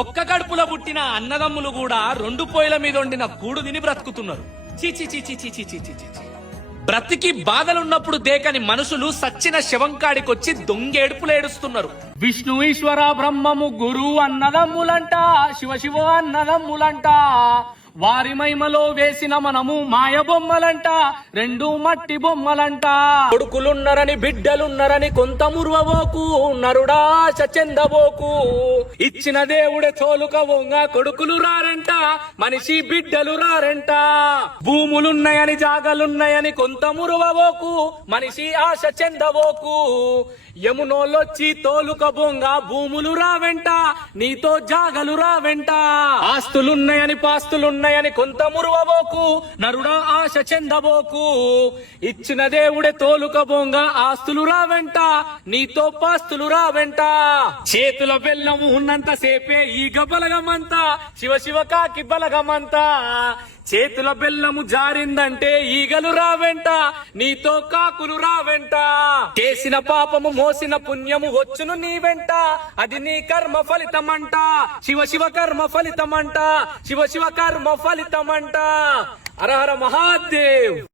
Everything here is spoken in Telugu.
ఒక్క కడుపులో పుట్టిన అన్నదమ్ములు కూడా రెండు పొయ్యిల మీద వండిన కూడు తిని బ్రతుకుతున్నారు. చీచి చీచి చీచి చీచి చీచి. బ్రతికి బాధలున్నప్పుడు దేకని మనుషులు సచ్చిన శవంకాడికొచ్చి దొంగేడుపులు ఏడుస్తున్నారు. విష్ణు ఈశ్వర బ్రహ్మము గురు అన్నదమ్ములంట, శివ శివ అన్నదమ్ములంట. వారి మహిమలో వేసిన మనము మాయ బొమ్మలంట, రెండు మట్టి బొమ్మలంట. కొడుకులున్నరని బిడ్డలున్నరని కొంత మురువబోకు, నరుడా చెందబోకు. ఇచ్చిన దేవుడే తోలుక వంగ కొడుకులు రారంట, మనిషి బిడ్డలు రారంట. భూములున్నాయని జాగలున్నాయని కొంత మురువబోకు, మనిషి ఆశ చెందబోకు. యమునోళ్ళొచ్చి తోలుక బొంగ భూములు రావెంట, నీతో జాగలు రావెంట. ఆస్తులున్నాయని పాస్తులున్నాయని కొంత మురువబోకు, నరుడా ఆశ చెందబోకు. ఇచ్చిన దేవుడే తోలుక బొంగ ఆస్తులు రావెంట, నీతో పాస్తులు రావెంట. చేతుల బెల్లము ఉన్నంత సేపే ఈగ బలగమంతా, శివ శివ కాకి బలగమంతా. చేతుల బెల్లము జారిందంటే ఈగలు రావెంట, నీతో కాకులు రావెంట. చేసిన పాపము మోసిన పుణ్యము వచ్చును నీ వెంట, అది నీ కర్మ ఫలితమంట. శివ శివ కర్మ ఫలితమంట, శివ శివ కర్మ ఫలితమంట. హర హర మహాదేవ్.